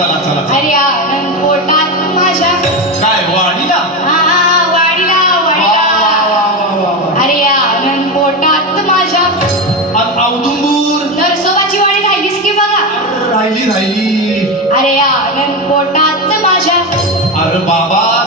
चला चला अरे पोटात माझ्या. काय पोटात माझ्या. नरसोबाची वाडी की बघा. राहिली. अरे आनंद पोटात माझ्या. अरे बाबा